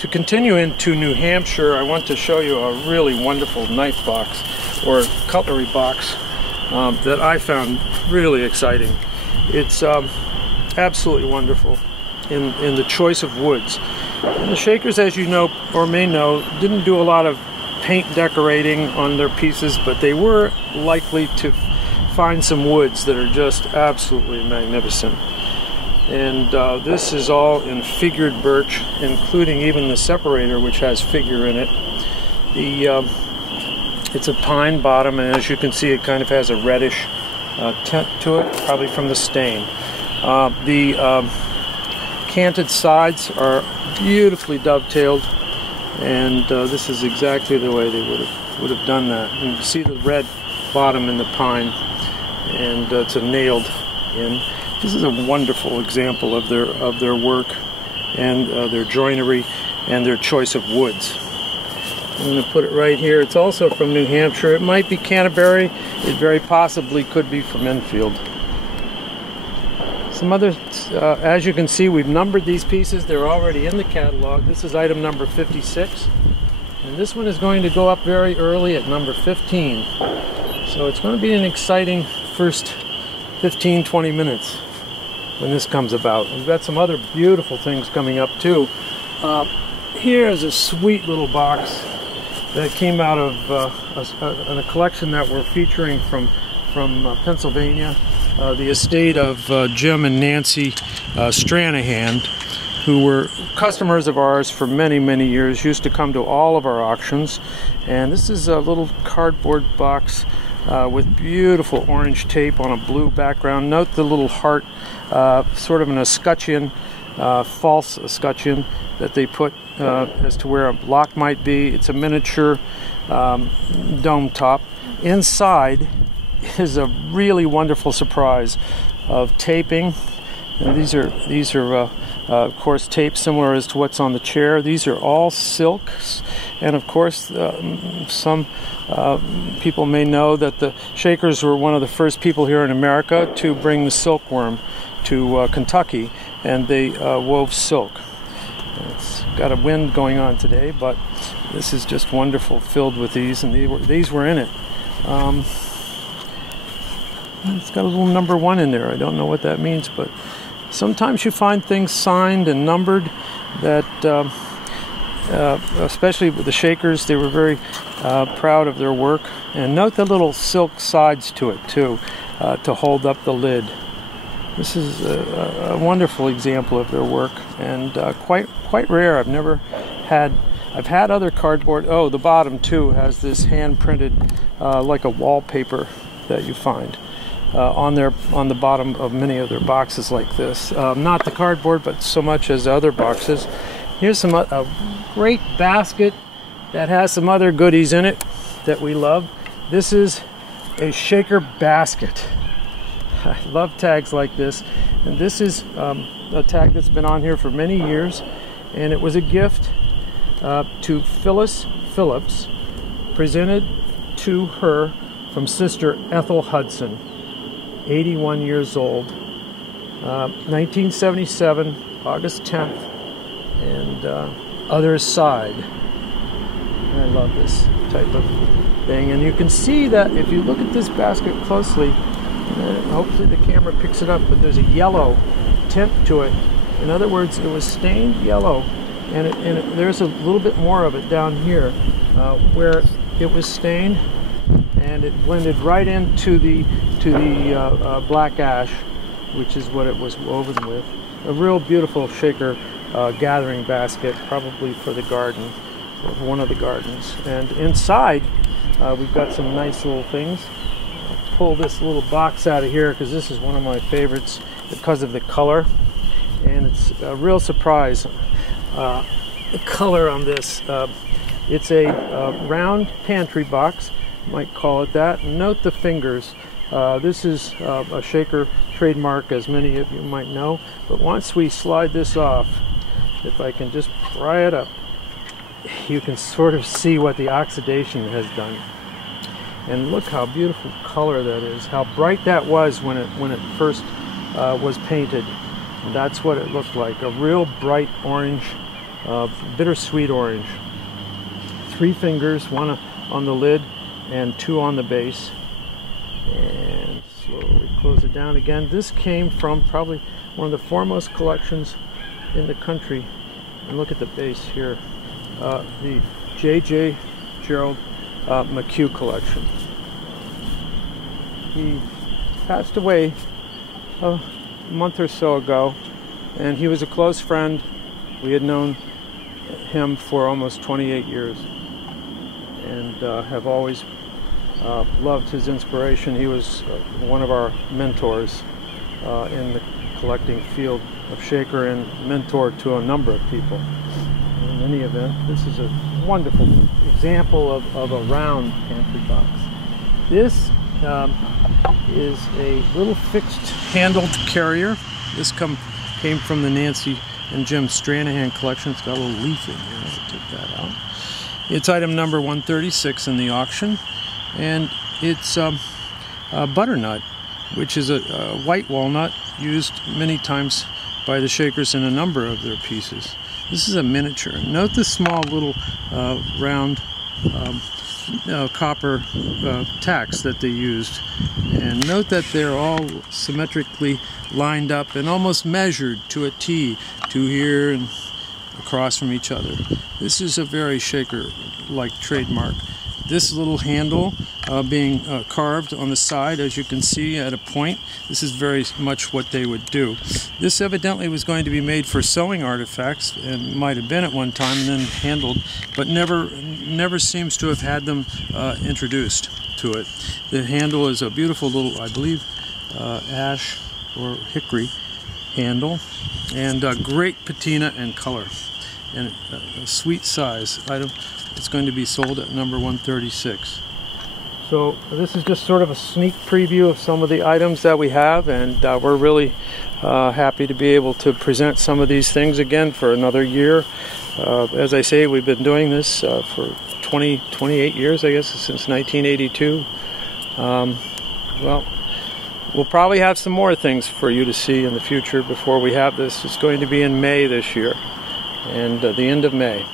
To continue into New Hampshire, I want to show you a really wonderful knife box or cutlery box that I found really exciting. It's absolutely wonderful in the choice of woods. And the Shakers, as you know or may know, didn't do a lot of paint decorating on their pieces, but they were likely to find some woods that are just absolutely magnificent. And this is all in figured birch, including even the separator, which has figure in it. It's a pine bottom, and as you can see, it kind of has a reddish tint to it, probably from the stain. The canted sides are beautifully dovetailed, and this is exactly the way they would have done that. And you see the red bottom in the pine, and it's a nailed in. This is a wonderful example of their work and their joinery and their choice of woods. I'm going to put it right here. It's also from New Hampshire. It might be Canterbury. It very possibly could be from Enfield. Some other, as you can see, we've numbered these pieces. They're already in the catalog. This is item number 56. And this one is going to go up very early at number 15. So it's going to be an exciting first 15-20 minutes when this comes about. We've got some other beautiful things coming up too. Here is a sweet little box that came out of a collection that we're featuring from Pennsylvania, the estate of Jim and Nancy Stranahan, who were customers of ours for many years, used to come to all of our auctions. And this is a little cardboard box with beautiful orange tape on a blue background. Note the little heart, sort of an escutcheon, false escutcheon that they put as to where a lock might be. It's a miniature dome top. Inside is a really wonderful surprise of taping. And these are of course tape similar as to what's on the chair. These are all silks, and of course some people may know that the Shakers were one of the first people here in America to bring the silkworm to Kentucky, and they wove silk. It's got a wind going on today, but this is just wonderful, filled with these, and these were in it. It's got a little number 1 in there. I don't know what that means, but sometimes you find things signed and numbered that, especially with the Shakers, they were very proud of their work. And note the little silk sides to it too, to hold up the lid. This is a wonderful example of their work, and quite rare. I've had other cardboard. Oh, the bottom too has this hand printed like a wallpaper that you find on the bottom of many of their boxes like this. Not the cardboard, but so much as other boxes. Here's a great basket that has some other goodies in it that we love. This is a Shaker basket. I love tags like this, and this is a tag that's been on here for many years, and it was a gift to Phyllis Phillips, presented to her from Sister Ethel Hudson, 81 years old, 1977, August 10th, and other side. I love this type of thing, and you can see that if you look at this basket closely, hopefully the camera picks it up, but there's a yellow tint to it. In other words, it was stained yellow, and there's a little bit more of it down here where it was stained, and it blended right into the black ash, which is what it was woven with. A real beautiful Shaker gathering basket, probably for the garden, or one of the gardens. And inside, we've got some nice little things. I'll pull this little box out of here because this is one of my favorites because of the color, and it's a real surprise. The color on this, it's a round pantry box, you might call it that. Note the fingers. This is a Shaker trademark, as many of you might know, but once we slide this off, if I can just pry it up, you can sort of see what the oxidation has done. And look how beautiful color that is, how bright that was when it first was painted. And that's what it looked like, a real bright orange bittersweet orange. 3 fingers, 1 on the lid and 2 on the base. And slowly close it down again. This came from probably one of the foremost collections in the country. And look at the base here. The J.J. Gerald McHugh collection. He passed away a month or so ago, and he was a close friend. We had known him for almost 28 years and have always loved his inspiration. He was one of our mentors in the collecting field of shaker and mentor to a number of people. In any event, this is a wonderful example of a round pantry box. This is a little fixed handled carrier. This came from the Nancy and Jim Stranahan collection. It's got a little leaf in here. I'll take that out. It's item number 136 in the auction, and it's a butternut, which is a white walnut used many times by the shakers in a number of their pieces. This is a miniature. Note the small little round copper tacks that they used, and note that they're all symmetrically lined up and almost measured to a T, to here and across from each other. This is a very shaker-like trademark. This little handle being carved on the side, as you can see, at a point. This is very much what they would do. This evidently was going to be made for sewing artifacts, and might have been at one time, and then handled, but never seems to have had them introduced to it. The handle is a beautiful little, I believe, ash or hickory handle, and great patina and color, and a sweet size item. It's going to be sold at number 136. So this is just sort of a sneak preview of some of the items that we have, and we're really happy to be able to present some of these things again for another year. As I say, we've been doing this for 28 years, I guess, since 1982. Well, we'll probably have some more things for you to see in the future before we have this. It's going to be in May this year, and the end of May.